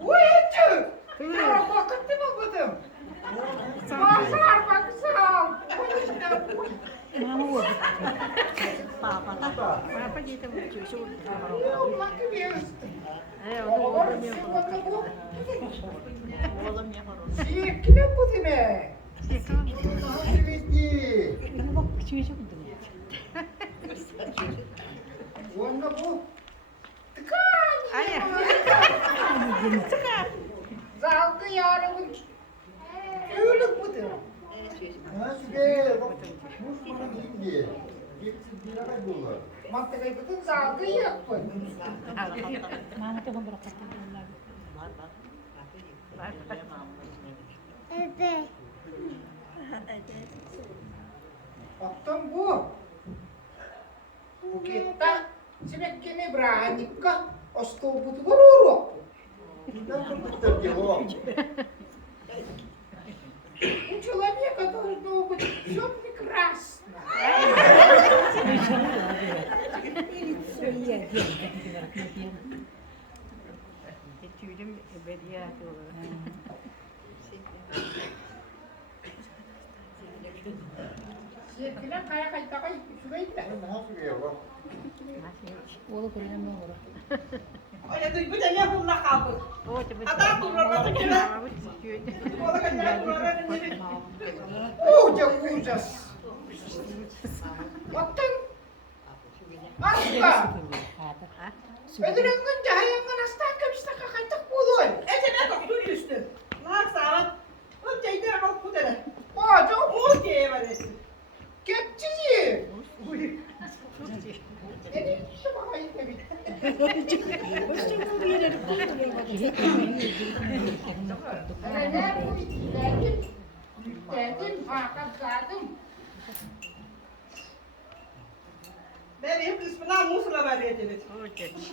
Uyucu! Ya vakıttı mı buldum? Bağışlar baksam! Mama vurdu. Papa dito mo susunod. Bakı bir Oğlum yapalım. Oğlum yapalım. Siyekine bu dine. Ano ba susunod din? Wanda bu. Tıkan! Ay. Tıkan. Zalkı yarımın. Tüylük bu dine. Mantıklı bütün zalkı yapın. Mama to beberapa Evet. Потом bu. Bu kita semakin berani kah? Osko butuh beruruk. Человек, который должен быть все прекрасно. Tüydüm ebediyat olur. Kira kayak kayak sudah itu. Oğlum kurang mau ora. Oh ya tuh ibu jangan pernah kabur. Oh cepet. Ada aku berapa kira? Kalau kan jangan keluaran ini. Ужас. Waktu Aska. Ödürüngün cahayangın astaka bisa kakacak bulun. Ece ne doktor üstü. Nak saat. O teyze bak bu dere. Oca O diye var etti. geçici. Dedi işte bakayım tabii. Ne bu dedim. Dedim fakat zaten. Ben hep kısmına musla var etti.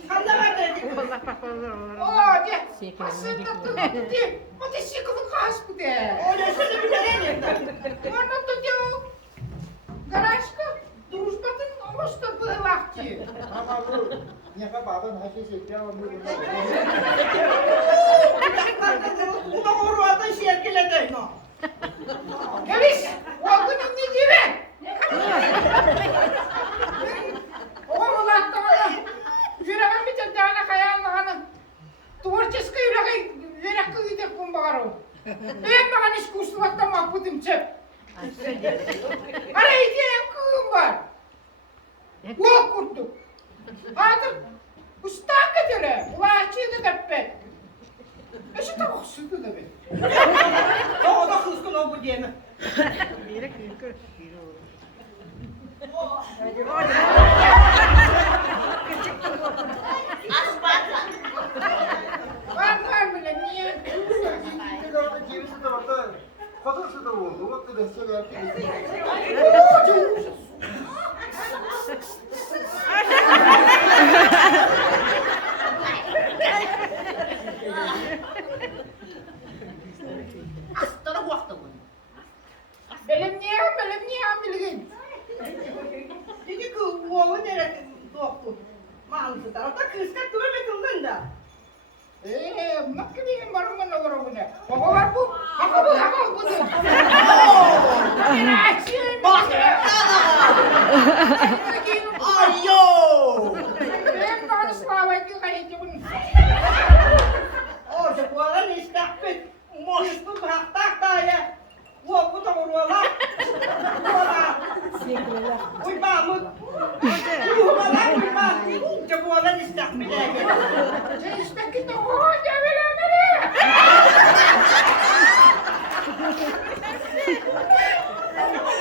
Kanda var etti. Allah papalar. Oca asıl kaptın dedi. O da şıkılı kas bu de. O da şöyle bir tane etti. Onu tutuyor. Garajka duruşmadın ama işte bu vakti. Ulan o ruhada şerkeledi. Geviş, oğlum indi gibi. Oğlum attım. Yüreğim bir tane kayan hanım. Творческой yüreği gidip kumbarı. Ben bana искусство'dan mahpudum çöp. Ara ideyim kığım var. Bu kurtuk. Adım usta kadere. Ulaşçıydı da ben. Eşit tavuk sütü de ben. O da kızgın o bu diye mi? Var bile niye? Benim niye hamilgin? Dedi ki oğlu dere doktor. Mağlusu tarafta kızka kilometreden da. Mak diyeyim barın bana var bu ne? Baba var bu. Haka bu. Bak. Ayo! Ben bana slavaydı kayıcı bunu. O da bu arada istakbet. Moştu bıraktak da ya. Bu da orala. Uy Mahmut. Uyumadan uyuma. Da bu arada istakbet ya. Sen istekli de o develemeli.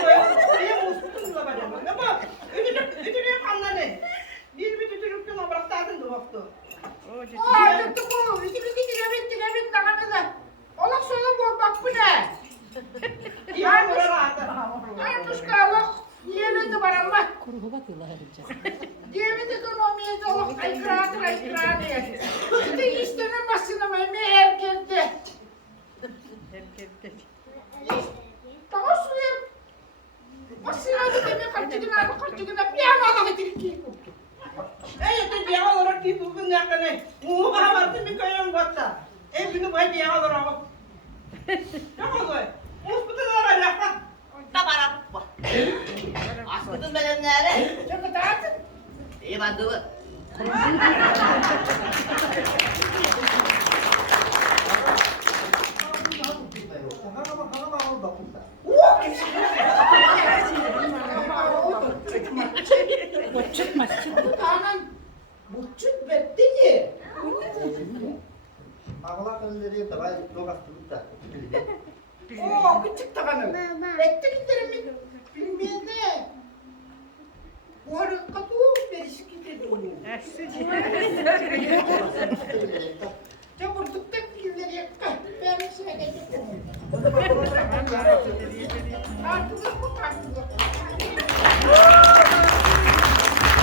Saya musuh lah pada mana apa? Itu dia kanannya. Dia itu tu nak beraktan tu waktu. Aa tuttu bu. İkimiz tanganıza. Olak sola bu bak bu ne? Dia berata. Artuşka Allah. Yeni de var ama. Kuru bak yola edeceğiz. Diyemin ekonomiye de Allah aykıradır. İşte işlerin başına meğer geldi. Daha suya. Başına da demek kaçıgına piyanada getirip ki. Ey, tu dia olarak di bugün yakını. Mu vardı bir köyün batta. Bunu bu dia olarak. Ne oldu? Musputun olacak. Tabarap. Askıdın belenleri. Çok dağıtın. İyi bandı. Çıkmaz. Anam buçuk betti ki. Oo küçük takanım. Betti giderim. Bilmem ne. Bu arada katu berişik giderim.